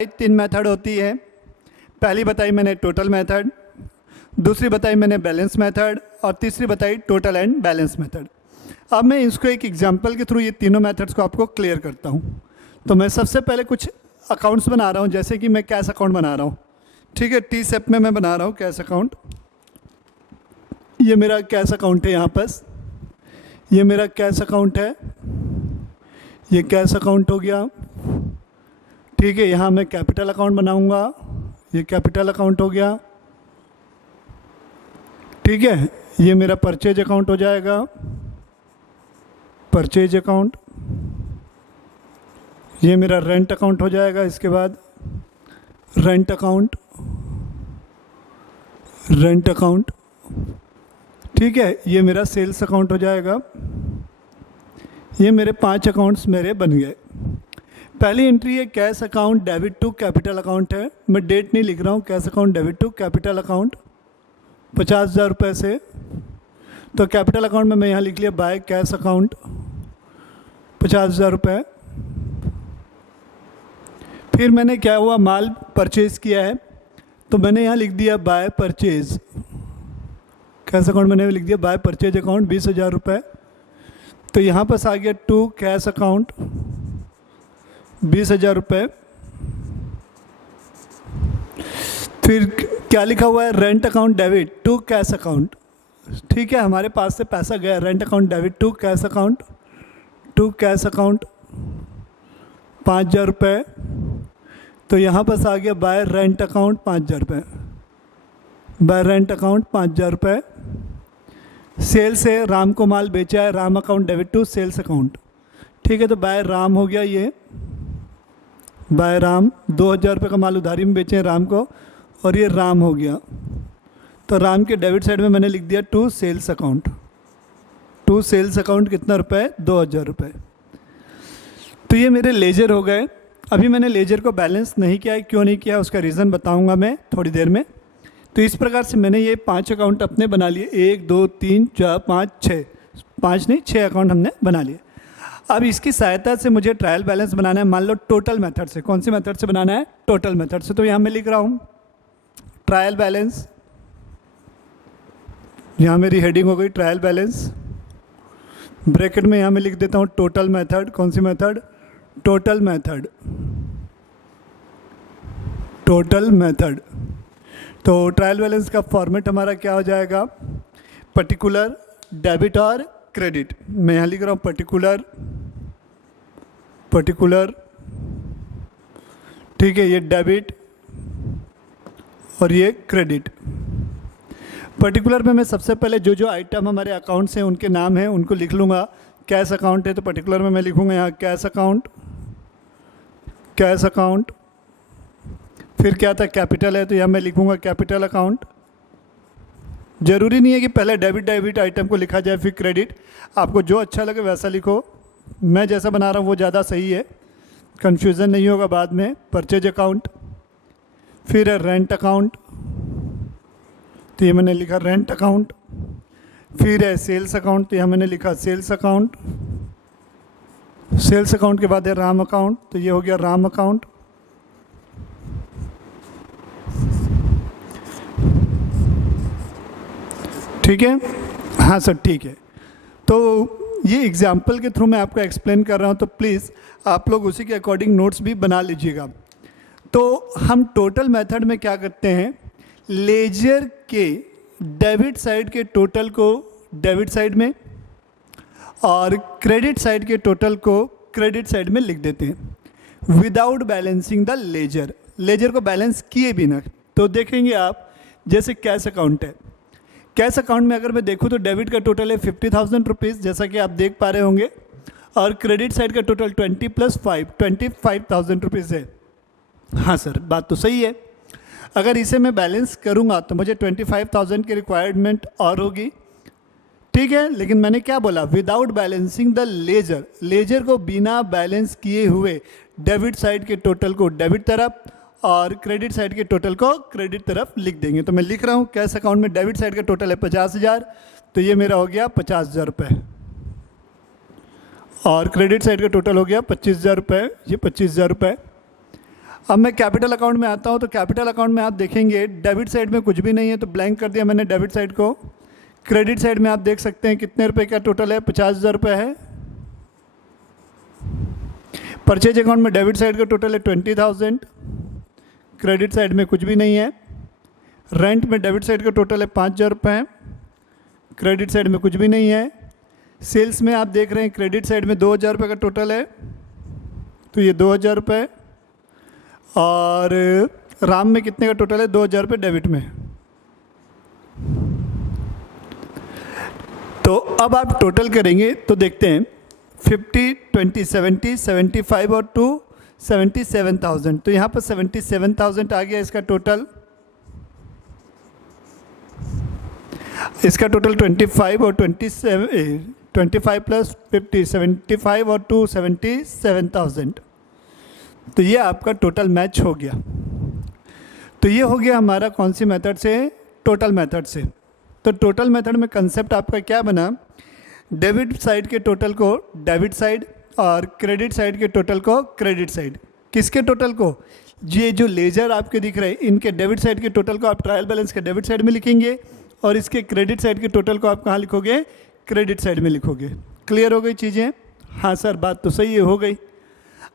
तीन मेथड होती है। पहली बताई मैंने टोटल मेथड, दूसरी बताई मैंने बैलेंस मेथड और तीसरी बताई टोटल एंड बैलेंस मेथड। अब मैं इसको एक एग्जांपल के थ्रू ये तीनों मेथड्स को आपको क्लियर करता हूँ। तो मैं सबसे पहले कुछ अकाउंट्स बना रहा हूँ, जैसे कि मैं कैश अकाउंट बना रहा हूँ। ठीक है, टी सेप में मैं बना रहा हूँ कैश अकाउंट। ये मेरा कैश अकाउंट है, यहाँ पास ये मेरा कैश अकाउंट है, ये कैश अकाउंट हो गया। ठीक है, यहाँ मैं कैपिटल अकाउंट बनाऊंगा, ये कैपिटल अकाउंट हो गया। ठीक है, ये मेरा परचेज अकाउंट हो जाएगा, परचेज अकाउंट। ये मेरा रेंट अकाउंट हो जाएगा, इसके बाद रेंट अकाउंट, रेंट अकाउंट। ठीक है, ये मेरा सेल्स अकाउंट हो जाएगा। ये मेरे 5 अकाउंट्स मेरे बन गए। पहली एंट्री है cash account debit to capital account है। मैं डेट नहीं लिख रहा हूँ, cash account debit to capital account 50,000 रुपये से। तो कैपिटल अकाउंट में मैं यहाँ लिख लिया बाय कैश अकाउंट 50,000 रुपये। फिर मैंने क्या हुआ, माल परचेज किया है तो मैंने यहाँ लिख दिया बाय परचेज, कैश अकाउंट मैंने लिख दिया बाय परचेज अकाउंट 20,000 रुपये। तो यहाँ पास आ गया टू कैश अकाउंट 20,000 रुपये। फिर क्या लिखा हुआ है, rent account debit to cash account. ठीक है, हमारे पास से पैसा गया, rent account debit to cash account, to cash account 5,000 रुपये। तो यहाँ पास आ गया बाय रेंट अकाउंट 5,000 रुपये, बाय रेंट अकाउंट 5,000 रुपये। सेल से राम को माल बेचा है, Ram account debit to sales account. ठीक है, तो बाय राम हो गया, ये बाय राम 2,000 रुपये का माल उधारी में बेचे हैं राम को, और ये राम हो गया। तो राम के डेबिट साइड में मैंने लिख दिया to sales account, to sales account कितना रुपए, 2,000 रुपये। तो ये मेरे लेजर हो गए। अभी मैंने लेजर को बैलेंस नहीं किया है, क्यों नहीं किया उसका रीज़न बताऊंगा मैं थोड़ी देर में। तो इस प्रकार से मैंने ये 5 अकाउंट अपने बना लिए, 1 2 3 4 5 6, 5 नहीं 6 अकाउंट हमने बना लिए। अब इसकी सहायता से मुझे ट्रायल बैलेंस बनाना है, मान लो टोटल मेथड से। कौन सी मेथड से बनाना है, टोटल मेथड से। तो यहाँ मैं लिख रहा हूँ ट्रायल बैलेंस, यहाँ मेरी हेडिंग हो गई ट्रायल बैलेंस। ब्रैकेट में यहाँ मैं लिख देता हूँ टोटल मेथड। कौन सी method, total method, total method. तो ट्रायल बैलेंस का फॉर्मेट हमारा क्या हो जाएगा, पर्टिकुलर, डेबिट और क्रेडिट। मैं यहाँ लिख रहा हूँ पर्टिकुलर, पर्टिकुलर। ठीक है, ये डेबिट और ये क्रेडिट। पर्टिकुलर में मैं सबसे पहले जो जो आइटम हमारे अकाउंट्स हैं उनके नाम हैं उनको लिख लूँगा। कैश अकाउंट है तो पर्टिकुलर में मैं लिखूँगा यहाँ कैश अकाउंट, कैश अकाउंट। फिर क्या था, कैपिटल है तो यहाँ मैं लिखूँगा कैपिटल अकाउंट। ज़रूरी नहीं है कि पहले डेबिट आइटम को लिखा जाए फिर क्रेडिट, आपको जो अच्छा लगे वैसा लिखो। मैं जैसा बना रहा हूँ वो ज़्यादा सही है, कन्फ्यूज़न नहीं होगा बाद में। परचेज अकाउंट, फिर है रेंट अकाउंट, तो ये मैंने लिखा रेंट अकाउंट। फिर है सेल्स अकाउंट, तो यहाँ मैंने लिखा सेल्स अकाउंट। सेल्स अकाउंट के बाद है राम अकाउंट, तो ये हो गया राम अकाउंट। ठीक है, हाँ सर ठीक है। तो ये एग्जाम्पल के थ्रू मैं आपको एक्सप्लेन कर रहा हूँ, तो प्लीज़ आप लोग उसी के अकॉर्डिंग नोट्स भी बना लीजिएगा। तो हम टोटल मेथड में क्या करते हैं, लेजर के डेबिट साइड के टोटल को डेबिट साइड में और क्रेडिट साइड के टोटल को क्रेडिट साइड में लिख देते हैं without balancing the ledger, ledger को बैलेंस किए बिना। तो देखेंगे आप, जैसे कैश अकाउंट है, कैश अकाउंट में अगर मैं देखूँ तो डेबिट का टोटल है 50,000 रुपीज़, जैसा कि आप देख पा रहे होंगे, और क्रेडिट साइड का टोटल 20 + 5 25,000 रुपीज़ है। हाँ सर, बात तो सही है। अगर इसे मैं बैलेंस करूँगा तो मुझे 25,000 की रिक्वायरमेंट और होगी। ठीक है, लेकिन मैंने क्या बोला, without balancing the ledger, ledger को बिना बैलेंस किए हुए डेबिट साइड के टोटल को डेबिट तरफ और क्रेडिट साइड के टोटल को क्रेडिट तरफ लिख देंगे। तो मैं लिख रहा हूँ कैश अकाउंट में डेबिट साइड का टोटल है 50,000, तो ये मेरा हो गया 50,000 रुपये, और क्रेडिट साइड का टोटल हो गया 25,000 रुपये, ये 25,000 रुपये। अब मैं कैपिटल अकाउंट में आता हूँ, तो कैपिटल अकाउंट में आप देखेंगे डेबिट साइड में कुछ भी नहीं है, तो ब्लैंक कर दिया मैंने डेबिट साइड को। क्रेडिट साइड में आप देख सकते हैं कितने रुपए का टोटल है, 50,000 रुपये है। परचेज अकाउंट में डेबिट साइड का टोटल है 20,000, क्रेडिट साइड में कुछ भी नहीं है। रेंट में डेबिट साइड का टोटल है 5,000 रुपये, क्रेडिट साइड में कुछ भी नहीं है। सेल्स में आप देख रहे हैं क्रेडिट साइड में 2,000 रुपये का टोटल है, तो ये 2,000 रुपये। और राम में कितने का टोटल है, 2,000 रुपये डेबिट में। तो अब आप टोटल करेंगे तो देखते हैं 50, 20, 70, 75 और 2 77,000। तो यहाँ पर 77,000 आ गया इसका टोटल। इसका टोटल 25 और 25 प्लस 50 75 और 2 77,000। तो ये आपका टोटल मैच हो गया। तो ये हो गया हमारा कौन सी मेथड से, टोटल मेथड से। तो टोटल मेथड में कंसेप्ट आपका क्या बना, डेबिट साइड के टोटल को डेबिट साइड और क्रेडिट साइड के टोटल को क्रेडिट साइड। किसके टोटल को, ये जो लेजर आपके दिख रहे हैं इनके डेबिट साइड के टोटल को आप ट्रायल बैलेंस के डेबिट साइड में लिखेंगे और इसके क्रेडिट साइड के टोटल को आप कहाँ लिखोगे, क्रेडिट साइड में लिखोगे। क्लियर हो गई चीज़ें? हाँ सर, बात तो सही है, हो गई।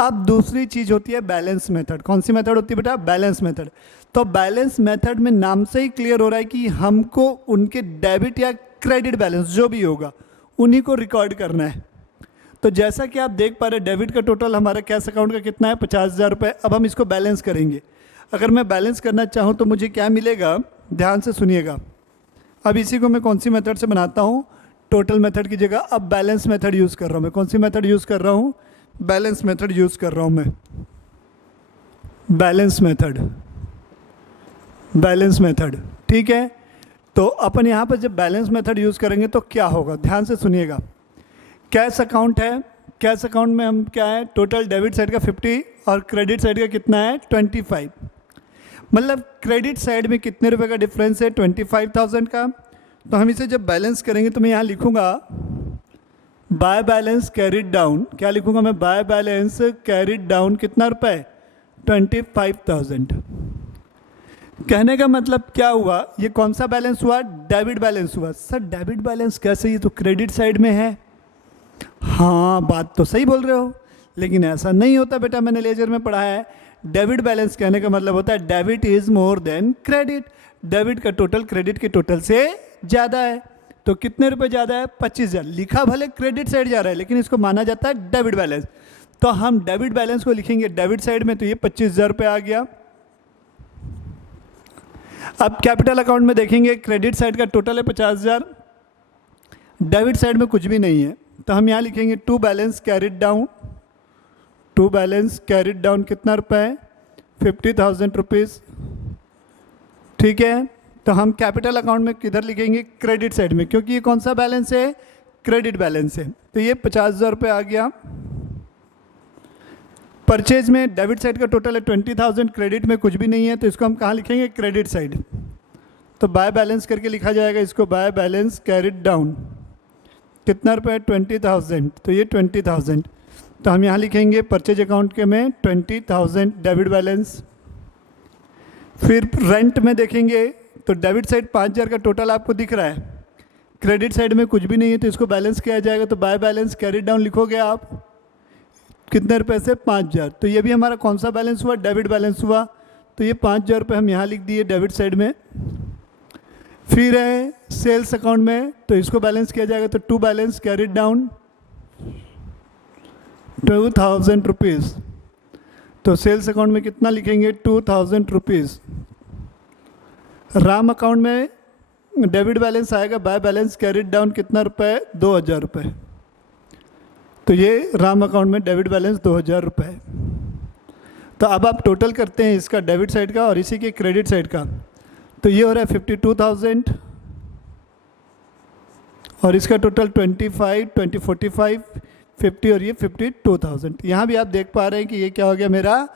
अब दूसरी चीज़ होती है बैलेंस मेथड। कौन सी मेथड होती है बेटा, बैलेंस मेथड। तो बैलेंस मेथड में नाम से ही क्लियर हो रहा है कि हमको उनके डेबिट या क्रेडिट बैलेंस जो भी होगा उन्हीं को रिकॉर्ड करना है। तो जैसा कि आप देख पा रहे हैं डेबिट का टोटल हमारा कैश अकाउंट का कितना है, 50,000 रुपये। अब हम इसको बैलेंस करेंगे। अगर मैं बैलेंस करना चाहूँ तो मुझे क्या मिलेगा, ध्यान से सुनिएगा। अब इसी को मैं कौन सी मेथड से बनाता हूँ, टोटल मेथड की जगह अब बैलेंस मेथड यूज़ कर रहा हूँ मैं। कौन सी मेथड यूज़ कर रहा हूँ, बैलेंस मेथड यूज़ कर रहा हूँ मैं। बैलेंस मेथड, बैलेंस मेथड, ठीक है। तो अपन यहाँ पर जब बैलेंस मेथड यूज़ करेंगे तो क्या होगा, ध्यान से सुनिएगा। कैश अकाउंट है, कैश अकाउंट में हम क्या है, टोटल डेबिट साइड का 50 और क्रेडिट साइड का कितना है, 25। मतलब क्रेडिट साइड में कितने रुपए का डिफरेंस है, 25,000 का। तो हम इसे जब बैलेंस करेंगे तो मैं यहाँ लिखूँगा बाय बैलेंस कैरिड डाउन। क्या लिखूँगा मैं, बाय बैलेंस कैरिड डाउन कितना रुपए, 25,000। कहने का मतलब क्या हुआ, ये कौन सा बैलेंस हुआ, डेबिट बैलेंस हुआ। सर डेबिट बैलेंस कैसे, ये तो क्रेडिट साइड में है। हाँ बात तो सही बोल रहे हो, लेकिन ऐसा नहीं होता बेटा, मैंने लेजर में पढ़ा है। डेबिट बैलेंस कहने का मतलब होता है debit is more than credit. Debit का टोटल क्रेडिट के टोटल से ज़्यादा है। तो कितने रुपए ज़्यादा है, 25,000। लिखा भले क्रेडिट साइड जा रहा है लेकिन इसको माना जाता है डेबिट बैलेंस। तो हम डेबिट बैलेंस को लिखेंगे डेबिट साइड में, तो ये 25,000 रुपये आ गया। अब कैपिटल अकाउंट में देखेंगे क्रेडिट साइड का टोटल है 50,000, डेबिट साइड में कुछ भी नहीं है। तो हम यहाँ लिखेंगे to balance carried down. To balance carried down कितना रुपए है, 50,000 रुपीज़, ठीक है। तो हम कैपिटल अकाउंट में किधर लिखेंगे, क्रेडिट साइड में, क्योंकि ये कौन सा बैलेंस है, क्रेडिट बैलेंस है। तो ये 50,000 रुपये आ गया। परचेज में डेबिट साइड का टोटल है 20,000, क्रेडिट में कुछ भी नहीं है, तो इसको हम कहाँ लिखेंगे, क्रेडिट साइड। तो बाय बैलेंस करके लिखा जाएगा इसको, बाय बैलेंस कैरिड डाउन कितना रुपये, 20,000। तो ये 20,000, तो हम यहाँ लिखेंगे परचेज अकाउंट के में 20,000 डेबिट बैलेंस। फिर रेंट में देखेंगे तो डेबिट साइड 5,000 का टोटल आपको दिख रहा है, क्रेडिट साइड में कुछ भी नहीं है, तो इसको बैलेंस किया जाएगा। तो बाय बैलेंस कैरी डाउन लिखोगे आप कितने रुपए से, 5,000। तो ये भी हमारा कौन सा बैलेंस हुआ, डेबिट बैलेंस हुआ। तो ये 5,000 रुपये हम यहाँ लिख दिए डेबिट साइड में। फिर है सेल्स अकाउंट में, तो इसको बैलेंस किया जाएगा। तो to balance carry down 2,000 rupees. तो सेल्स अकाउंट में कितना लिखेंगे, 2,000 रुपीज़। राम अकाउंट में डेबिट बैलेंस आएगा, बाय बैलेंस कैरिड डाउन कितना रुपए, 2,000 रुपये। तो ये राम अकाउंट में डेबिट बैलेंस 2,000 रुपये। तो अब आप टोटल करते हैं इसका डेबिट साइड का और इसी के क्रेडिट साइड का। तो ये हो रहा है 52,000 और इसका टोटल 25, 20, 45, 50 और ये 52,000। यहाँ भी आप देख पा रहे हैं कि ये क्या हो गया, मेरा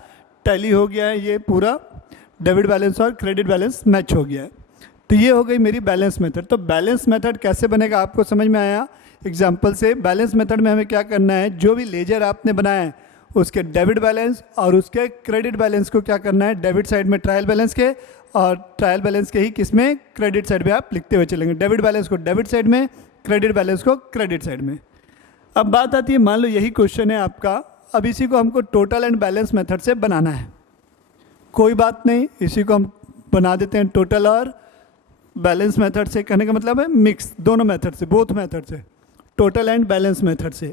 टैली हो गया है, ये पूरा डेबिट बैलेंस और क्रेडिट बैलेंस मैच हो गया है। तो ये हो गई मेरी बैलेंस मेथड। तो बैलेंस मेथड कैसे बनेगा आपको समझ में आया एग्जाम्पल से। बैलेंस मेथड में हमें क्या करना है, जो भी लेजर आपने बनाया है उसके डेबिट बैलेंस और उसके क्रेडिट बैलेंस को क्या करना है, डेबिट साइड में ट्रायल बैलेंस के और ट्रायल बैलेंस के ही किस में, क्रेडिट साइड में आप लिखते हुए चलेंगे। डेबिट बैलेंस को डेबिट साइड में, क्रेडिट बैलेंस को क्रेडिट साइड में। अब बात आती है, मान लो यही क्वेश्चन है आपका, अब इसी को हमको टोटल एंड बैलेंस मेथड से बनाना है। कोई बात नहीं, इसी को हम बना देते हैं टोटल और बैलेंस मेथड से। कहने का मतलब है मिक्स, दोनों मेथड से, बोथ मेथड से, टोटल एंड बैलेंस मेथड से।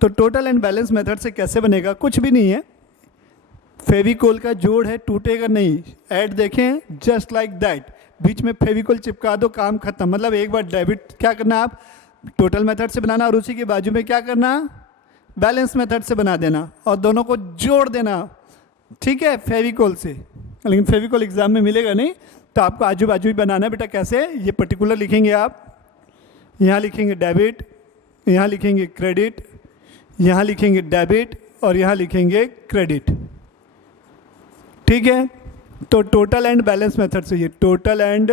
तो टोटल एंड बैलेंस मेथड से कैसे बनेगा, कुछ भी नहीं है, फेविकोल का जोड़ है, टूटेगा नहीं। ऐड देखें, जस्ट लाइक दैट, बीच में फेविकोल चिपका दो, काम खत्म। मतलब एक बार डेबिट क्या करना, आप टोटल मेथड से बनाना और उसी के बाजू में क्या करना, बैलेंस मेथड से बना देना और दोनों को जोड़ देना, ठीक है, फेविकोल से। लेकिन फेविकोल एग्जाम में मिलेगा नहीं, तो आपको आजू बाजू ही बनाना है बेटा। कैसे, ये पर्टिकुलर लिखेंगे आप, यहाँ लिखेंगे डेबिट, यहाँ लिखेंगे क्रेडिट, यहाँ लिखेंगे डेबिट और यहाँ लिखेंगे क्रेडिट, ठीक है। तो टोटल एंड बैलेंस मेथड से, ये टोटल एंड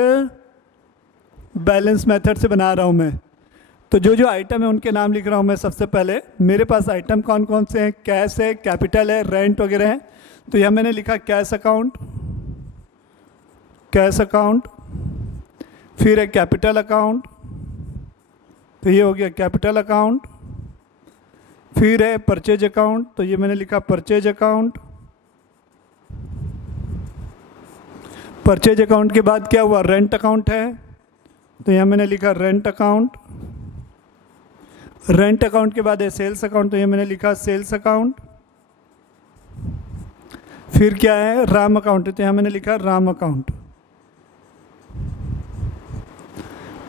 बैलेंस मेथड से बना रहा हूँ मैं। तो जो जो आइटम है उनके नाम लिख रहा हूँ मैं। सबसे पहले मेरे पास आइटम कौन कौन से हैं, कैश है, कैपिटल है, रेंट वगैरह है। तो यहाँ मैंने लिखा कैश अकाउंट, कैश अकाउंट, फिर है कैपिटल अकाउंट, तो ये हो गया कैपिटल अकाउंट। फिर है परचेज अकाउंट, तो ये मैंने लिखा परचेज अकाउंट। परचेज अकाउंट के बाद क्या हुआ, रेंट अकाउंट है, तो यहाँ मैंने लिखा रेंट अकाउंट। रेंट अकाउंट के बाद है सेल्स अकाउंट, तो ये मैंने लिखा सेल्स अकाउंट। फिर क्या है, राम अकाउंट, तो यहाँ मैंने लिखा राम अकाउंट,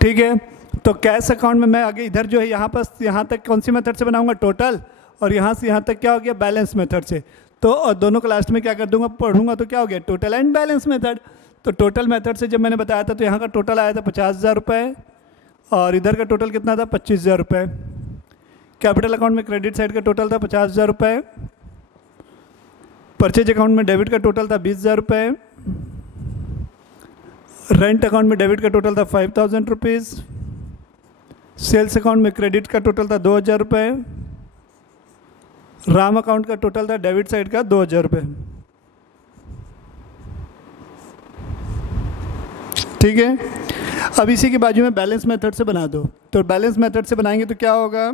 ठीक है। तो कैश अकाउंट में मैं आगे इधर जो है यहाँ पर, यहाँ तक कौन सी मेथड से बनाऊंगा, टोटल, और यहाँ से यहाँ तक क्या हो गया, बैलेंस मेथड से। तो और दोनों को लास्ट में क्या कर दूंगा, पढ़ूंगा, तो क्या हो गया, टोटल एंड बैलेंस मेथड। तो टोटल मेथड से जब मैंने बताया था, तो यहाँ का टोटल आया था 50,000 रुपये और इधर का टोटल कितना था, 25,000 रुपये। कैपिटल अकाउंट में क्रेडिट साइड का टोटल था 50,000 रुपये। परचेज अकाउंट में डेबिट का टोटल था 20,000 रुपये। रेंट अकाउंट में डेबिट का टोटल था 5,000 रुपीज़। सेल्स अकाउंट में क्रेडिट का टोटल था 2,000 रुपये। राम अकाउंट का टोटल था डेबिट साइड का 2,000 रुपये, ठीक है। अब इसी के बाजू में बैलेंस मेथड से बना दो। तो बैलेंस मेथड से बनाएंगे तो क्या होगा,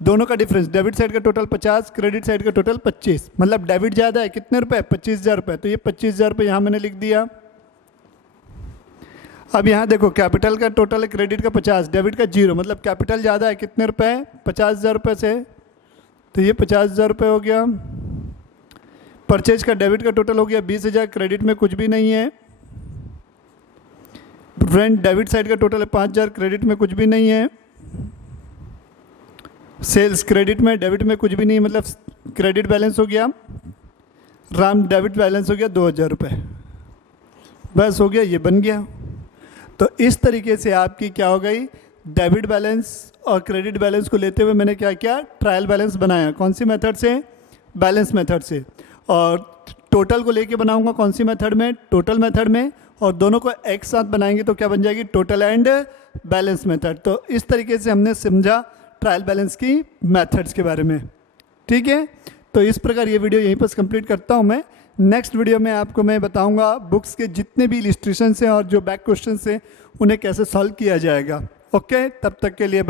दोनों का डिफरेंस, डेबिट साइड का टोटल 50, क्रेडिट साइड का टोटल 25, मतलब डेबिट ज़्यादा है, कितने रुपए, 25,000 रुपये। तो ये 25,000 रुपये यहाँ मैंने लिख दिया। अब यहाँ देखो, कैपिटल का टोटल है, क्रेडिट का 50, डेबिट का 0, मतलब कैपिटल ज़्यादा है, कितने रुपए, 50,000 रुपये से, तो ये 50,000 रुपये हो गया। परचेज का डेबिट का टोटल हो गया 20,000, क्रेडिट में कुछ भी नहीं है। रेंट डेबिट साइड का टोटल है 5,000, क्रेडिट में कुछ भी नहीं है। सेल्स क्रेडिट में, डेबिट में कुछ भी नहीं, मतलब क्रेडिट बैलेंस हो गया। राम डेबिट बैलेंस हो गया 2,000 रुपये, बस हो गया, ये बन गया। तो इस तरीके से आपकी क्या हो गई, डेबिट बैलेंस और क्रेडिट बैलेंस को लेते हुए मैंने क्या किया, ट्रायल बैलेंस बनाया। कौन सी मेथड से, बैलेंस मेथड से। और टोटल को लेके बनाऊंगा कौन सी मेथड में, टोटल मेथड में, और दोनों को एक साथ बनाएंगे तो क्या बन जाएगी, टोटल एंड बैलेंस मेथड। तो इस तरीके से हमने समझा ट्रायल बैलेंस की मेथड्स के बारे में, ठीक है। तो इस प्रकार ये वीडियो यहीं पर कंप्लीट करता हूँ मैं। नेक्स्ट वीडियो में आपको मैं बताऊंगा बुक्स के जितने भी इलिस्ट्रेशन हैं और जो बैक क्वेश्चन हैं उन्हें कैसे सॉल्व किया जाएगा। ओके, तब तक के लिए